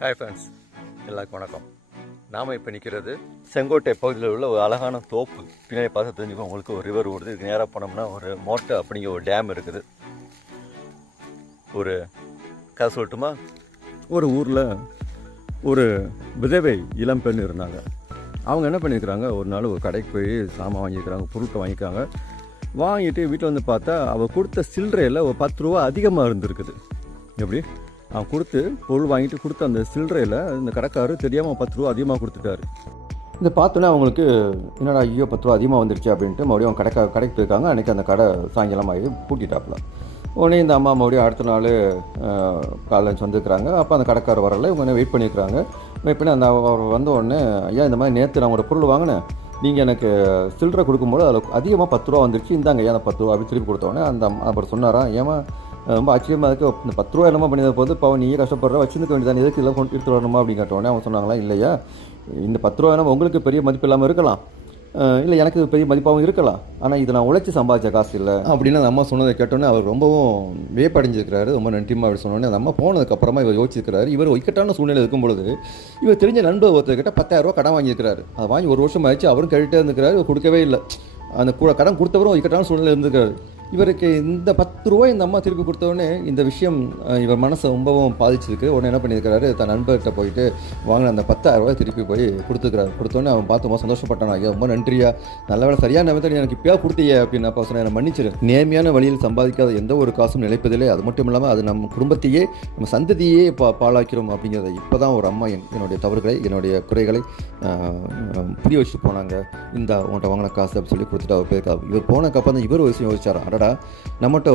Hi friends, எல்லாருக்கும் வணக்கம். நாம் இப்போ நிற்கிறது செங்கோட்டை பகுதியில் உள்ள ஒரு அழகான தோப்பு. பின்னாடி பார்த்து தெரிஞ்சுக்கோ, உங்களுக்கு ஒரு ரிவர் ஓடுது. இதுக்கு நேராக போனோம்னா ஒரு மோட்டை அப்படிங்கிற ஒரு டேம் இருக்குது. ஒரு கதை சொல்லட்டுமா? ஒரு ஊரில் ஒரு விதவை இளம்பெண் இருந்தாங்க. அவங்க என்ன பண்ணியிருக்கிறாங்க, ஒரு நாள் ஒரு கடைக்கு போய் சாமான் வாங்கியிருக்கிறாங்க, பொருட்கள் வாங்கிக்கிறாங்க. வாங்கிட்டு வீட்டில் வந்து பார்த்தா அவள் கொடுத்த சில்லறையில் ஒரு 10 ரூபா அதிகமாக இருந்திருக்குது. எப்படி? அவன் கொடுத்து பொருள் வாங்கிட்டு கொடுத்த அந்த சில்லறையில் இந்த கடைக்காரர் தெரியாமல் 10 ரூபா அதிகமாக கொடுத்துட்டாரு. இந்த பார்த்தோன்னே அவங்களுக்கு என்னடா ஐயோ 10 ரூபா அதிகமாக வந்துருச்சு அப்படின்ட்டு மறுபடியும் அவங்க கடைக்கு போயிருக்காங்க. அன்றைக்கி அந்த கடை சாயங்காலம் ஆகி பூட்டிட்டாப்புல. உடனே இந்த அம்மா மறுபடியும் அடுத்த நாள் காலேஜ் வந்துருக்குறாங்க. அப்போ அந்த கடைக்காரர் வரலை. இவங்க என்ன வெயிட் பண்ணியிருக்கிறாங்க. வெயிட் பண்ணி அந்த அவர் வந்த உடனே, ஐயா இந்த மாதிரி நேற்று நான் ஒரு பொருள் வாங்கினேன், நீங்கள் எனக்கு சில்லறை கொடுக்கும்போது அதில் அதிகமாக 10 ரூபா வந்துருச்சு, இந்தாங்க ஐயா அந்த 10 ரூபா அப்படி திருப்பி கொடுத்தோடனே அந்த அப்புறம் சொன்னாராம், ஏமா ரொம்ப ஆச்சரியமாக இருக்குது, இந்த 10 ரூபா என்னமா பண்ணியது போது பாவம் நீயே கஷ்டப்படுற, வச்சுருக்க வேண்டியதான், எதுக்கு இல்லை கொண்டு எடுத்து வரணுமா அப்படின்னு கேட்டோடனே அவங்க சொன்னாங்களா, இல்லையா இந்த 10 ரூபா என்னமோ உங்களுக்கு பெரிய மதிப்பு இல்லாமல் இருக்கலாம், இல்லை எனக்கு இது பெரிய மதிப்பாகவும் இருக்கலாம், ஆனால் இது நான் உழைச்சி சம்பாதிச்ச காசு இல்லை அப்படின்னு அந்த அம்மா சொன்னதை கேட்டோன்னே அவர் ரொம்பவும் வேப்படைஞ்சிருக்கிறாரு. ரொம்ப நன்றிமா அப்படி சொன்னோன்னே அந்த அம்மா போனதுக்கப்புறமா இவர் யோசிச்சிருக்கிறாரு. இவர் இக்கட்டான சூழ்நிலை இருக்கும் பொழுது இவர் தெரிஞ்ச நண்பர் ஒருத்தர்கிட்ட 10,000 ரூபா கடன் வாங்கியிருக்கிறாரு. அதை வாங்கி 1 வருஷம் ஆயிடுச்சு. அவரும் கேட்டுகிட்டே இருந்துக்கிறாரு, இவர் கொடுக்கவே இல்லை. அந்த கடன் கொடுத்தவரும் இக்கட்டான சூழ்நிலை இருந்துக்கிறாரு. இவருக்கு இந்த 10 ரூபாய் இந்த அம்மா திருப்பி கொடுத்தோடனே இந்த விஷயம் இவர் மனசை ரொம்பவும் பாதிச்சிருக்கு. உடனே என்ன பண்ணியிருக்கிறாரு, தன் நண்பர்கிட்ட போயிட்டு வாங்கின அந்த 10,000 ரூபாய் திருப்பி போய் கொடுத்துருக்காரு. கொடுத்தோன்னே அவன் பார்த்து ரொம்ப சந்தோஷப்பட்டான். ஐயா ரொம்ப நன்றியா, நல்ல வேலை சரியான நேரத்தில் எனக்கு இப்போயா கொடுத்தீங்க அப்படின்னு அப்போ சொன்னேன், என்னை மன்னிச்சிரு. நேர்மையான வழியில் சம்பாதிக்காத எந்த ஒரு காசும் நிலைப்பதில்லை. அது மட்டும் இல்லாமல் அது நம்ம குடும்பத்தையே நம்ம சந்ததியே பாழாக்கிறோம் அப்படிங்கிறத இப்போ தான் ஒரு அம்மா என்னுடைய தவறுகளை என்னுடைய குறைகளை புரிய வச்சுட்டு போனாங்க. இந்த உன்ட்ட வாங்கின காசு அப்படி சொல்லி கொடுத்துட்டு அவர் போயிருக்காரு. இவர் போனக்கப்புறம் தான் இவர் ஒரு விஷயம் யோசிச்சார், அடடா நம்மகிட்ட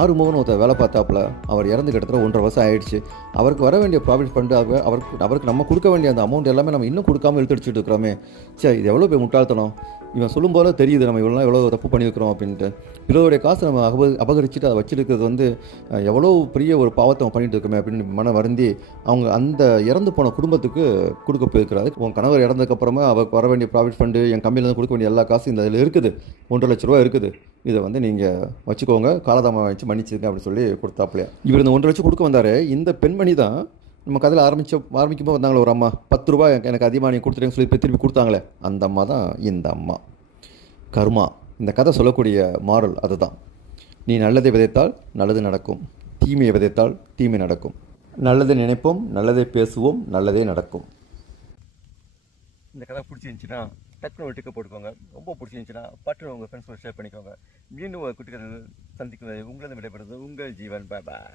ஆறுமுகன்னு ஒருத்தர் வேலை பார்த்தாப்புல, அவர் இறந்து கிட்டத்தட்ட 1.5 வருஷம் ஆயிடுச்சு. அவருக்கு வர வேண்டிய ப்ராஃபிட் ஃபண்டு அவருக்கு நம்ம கொடுக்க வேண்டிய அந்த அமௌண்ட் எல்லாமே நம்ம இன்னும் கொடுக்காமல் இழுத்தடிச்சுட்டு இருக்கிறோமே. சரி, இது எவ்வளோ போய் முட்டாள்தனம். இவன் சொல்லும் போல தெரியுது நம்ம எவ்வளோ தப்பு பண்ணியிருக்கிறோம் அப்படின்ட்டு. பிறருடைய காசை நம்ம அபகரிச்சுட்டு அதை வச்சிருக்கிறது வந்து எவ்வளோ பெரிய ஒரு பாவத்தை அவன் பண்ணிட்டு இருக்கோமே அப்படின்னு மனம் வருந்தி அவங்க அந்த இறந்து போன குடும்பத்துக்கு கொடுக்க போயிருக்கிறாரு. உன் கணவர் இறந்ததுக்கப்புறமா அவருக்கு வர வேண்டிய ப்ராஃபிட் ஃபண்டு, என் கம்பெனிலேருந்து கொடுக்க வேண்டிய எல்லா காசும் இந்த இதில் இருக்குது, 1.5 லட்ச ரூபா இருக்குது, இதை வந்து நீங்கள் வச்சுக்கோங்க, காலதாமம் வச்சு மன்னிச்சிருங்க அப்படின்னு சொல்லி கொடுத்தாப்புலையா. இவர் இந்த 1.5 லட்சம் கொடுக்க வந்தார். இந்த பெண்மணி தான் நம்ம கதையில் ஆரம்பிக்கும்போது வந்தாங்களே ஒரு அம்மா, 10 ரூபாய் எனக்கு அதிகமாக நீங்கள் கொடுத்துருங்கன்னு சொல்லி திருப்பி கொடுத்தாங்களே, அந்த அம்மா தான் இந்த அம்மா. கர்மா, இந்த கதை சொல்லக்கூடிய மாரல் அதுதான். நீ நல்லதை விதைத்தால் நல்லது நடக்கும், தீமையை விதைத்தால் தீமை நடக்கும். நல்லதை நினைப்போம், நல்லதை பேசுவோம், நல்லதே நடக்கும். இந்த கதை பிடிச்சிருந்துச்சின்னா டக்குனு ஒரு டிக்கெட் போட்டுக்கோங்க. ரொம்ப பிடிச்சிருந்துச்சின்னா பட்டு உங்கள் ஃப்ரெண்ட்ஸோட ஷேர் பண்ணிக்கோங்க. மீண்டும் ஒரு குட்டி கதை சந்திக்கும் உங்களது விடைபெறுவது உங்கள் ஜீவன். பாய் பாய்.